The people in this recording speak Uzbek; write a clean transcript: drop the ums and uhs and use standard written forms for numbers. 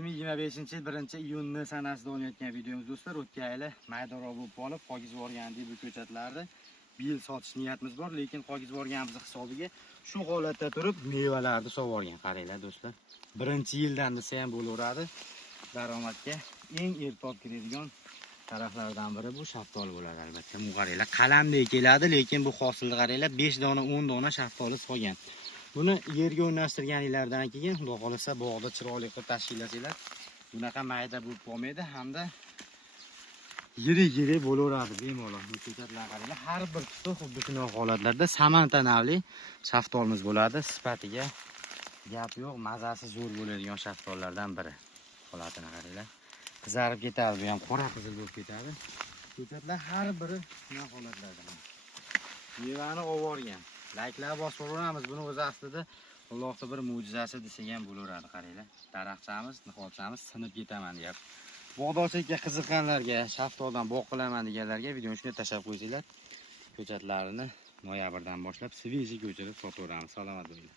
2025-yil 1-iyunni sanasida olinayotgan videomiz do'stlar. O'tgan yili maydaroq bo'lib qolib, qo'giz borgandek bu ko'chatlarni bu yil sotish niyatimiz bor, lekin qo'giz borganimiz hisobiga shu holatda turib mevalarni sug'organ. Qaranglar do'stlar. 1-yildan desa ham bo'laveradi. Daromadga eng erta kiradigan taraflardan biri bu shaftoli bo'ladi albatta. Bu qaranglar qalamdek keladi, lekin bu hosilni qaranglar 5 dona 10 dona shaftoli qolgan. Buni yerga o'rnashtirganinglardan keyin xudo xolasa bog'da chiroyli qilib tashkillasanglar, bunaqa mayda bo'lib qolmaydi hamda yirik bo'laveradi bemalol. Bu ko'chatlar qaranglar, har bir tuti xuddi shunday holatlarda Samanta navli shaftolimiz bo'ladi. Sifatiga gap yo'q, mazasi zo'r bo'ladigan shaftollardan biri. Holatini qaranglar. Qizarib ketadi, bu ham qora qizil bo'lib ketadi. Ko'chatlar har biri shunday holatlardan. Mevani ovorgan. Layklar bosib o'ramiz. Buni o'zi aslida Allohning bir mo'jizasi desak ham bo'laveradi. Qaranglar. Daraxtchamiz, niholchamiz sinib ketaman deyapti. Bog'dorchilikka qiziqqanlarga, shaftoldan bog' qilaman deganlarga videoni shunday tashlab qo'ysanglar, ko'chatlarini noyabrdan boshlab svejiy ko'chirib sotaveramiz. Salomat bo'ling.